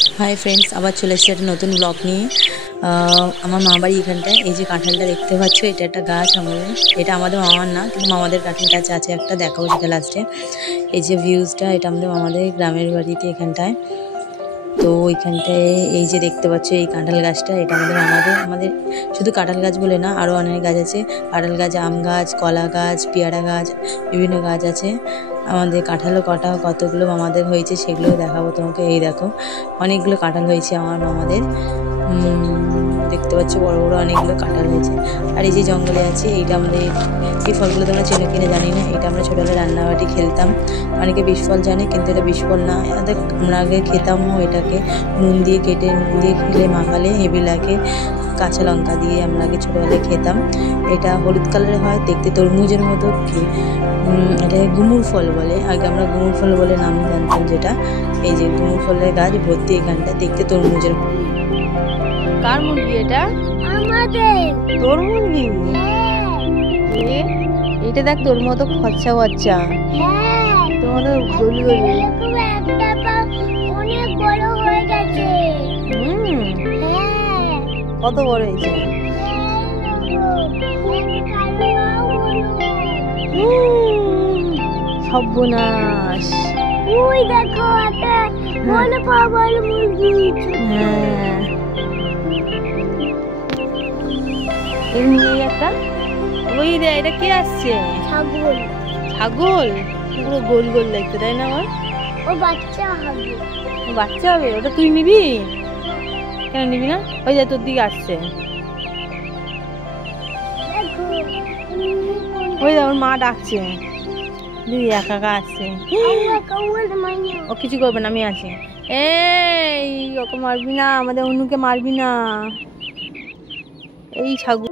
Hi friends আবার চলে এসেছি একটা নতুন ব্লগ নিয়ে। আমার মা বাড়ি এখানটায়। এই যে কাঁঠালটা দেখতে পাচ্ছ, এটা একটা গাছ আমাদের। এটা আমাদের মামার না, কিন্তু মামাদের কাঁঠাল গাছ আছে একটা, দেখাবো সেটা লাস্টে। এই যে ভিউজটা, এটা আমাদের গ্রামের বাড়িতে এখানটায়। তো ওইখানটায় এই যে দেখতে পাচ্ছ এই কাঁঠাল গাছটা, এটা আমাদের শুধু কাঁঠাল গাছ বলে না, আরও অনেক গাছ আছে। কাঁঠাল গাছ, আম গাছ, কলা গাছ, পেয়ারা গাছ, বিভিন্ন গাছ আছে। আমাদের কাঁঠালও কতগুলো মামাদের হয়েছে সেগুলোও দেখাবো তোমাকে। এই দেখো অনেকগুলো কাঁঠাল হয়েছে আমার মামাদের, দেখতে পাচ্ছ বড় বড় অনেকগুলো কাঁঠাল হয়েছে। আর এই যে জঙ্গলে আছে এইটা আমাদের, এই ফলগুলো তোমরা চেনো কিনে জানি না। এটা আমরা ছোটোবেলায় রান্নাবাটি খেলতাম, অনেকে বিষফল জানে, কিন্তু এটা বিষফল না। আমরা আগে খেতামও এটাকে, নুন দিয়ে কেটে, নুন দিয়ে খেলে মাখালে হেভি লাগে। কাঁচা লঙ্কা দিয়ে আমরা আগে ছোটোবেলায় খেতাম। এটা হলুদ কালারের হয়, দেখতে তরমুজের মতো। এটাকে গুমুর ফল বলে, আগে আমরা গুমুর ফল বলে নাম জানতাম যেটা। এই যে গুমুর ফলের গাছ ভর্তি এখানটা, দেখতে তরমুজের। কার মুরগি এটা? আমাদের। তোর মুরগি? এটা দেখ তোর মতো খরচা খরচা, তোর মতো গলি গলি। অনেক বড় হয়ে গেছে। কত বড় হয়েছে? সর্বনাশ। ওই দেখো একটা বড় বড় মুরগি। এর নিয়ে একটা, ওই রে, এটা কে আসছে? ছাগল। ছাগল পুরো গোল গোল দেখতে, তাই না? আমার ও বাচ্চা হবে। ও বাচ্চা হবে? ওটা তুই নিবি? কেন নিবি না? ওই যে তোর দিকে আসছে, ওই ওর মা ডাকছে, দিদি একা একা আসছে। ও কিছু করবে না, আমি আছি। এই ওকে মারবি না, আমাদের অনুকে মারবি না। এই ছাগল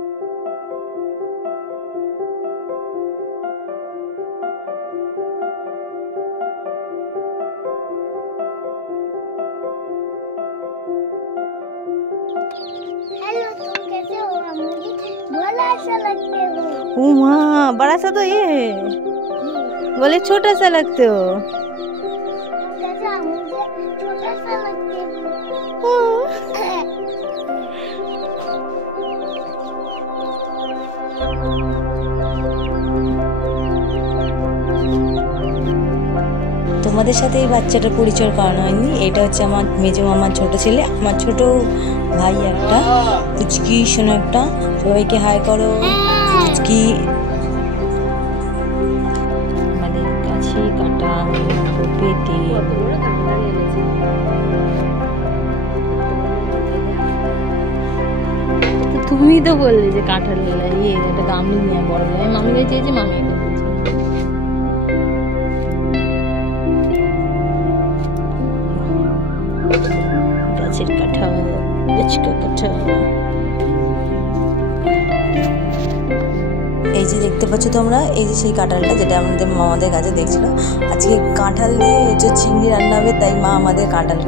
ओ माँ, बड़ा सा तो ये है, बोले छोटा सा लगते हो। छोटा सा लगते हो। তোমাদের সাথে এই বাচ্চাটার পরিচয় করানো হয়নি। এটা হচ্ছে আমার মেজো মামার ছোট ছেলে, আমার ছোট ভাই একটা, পুচকি শোনো একটা। সবাইকে হাই করো। পুচকি আমাদের কাছে কাটা পেটে। তুমি তো বললে যে কাঁঠাল ইয়ে এটা দামি নিয়ে বড় নয়, মামি কাছে চেয়েছি, মামি এটা বলছে। গাছের কাঁঠাল, গাছকা কাঁঠাল। এই যে দেখতে পাচ্ছ তোমরা, এই যে সেই কাঁঠালটা যেটা আমাদের মামাদের গাছে দেখছিল। আজকে কাঁঠাল দিয়ে যে চিংড়ি রান্না হবে, তাই মা আমাদের কাঁঠাল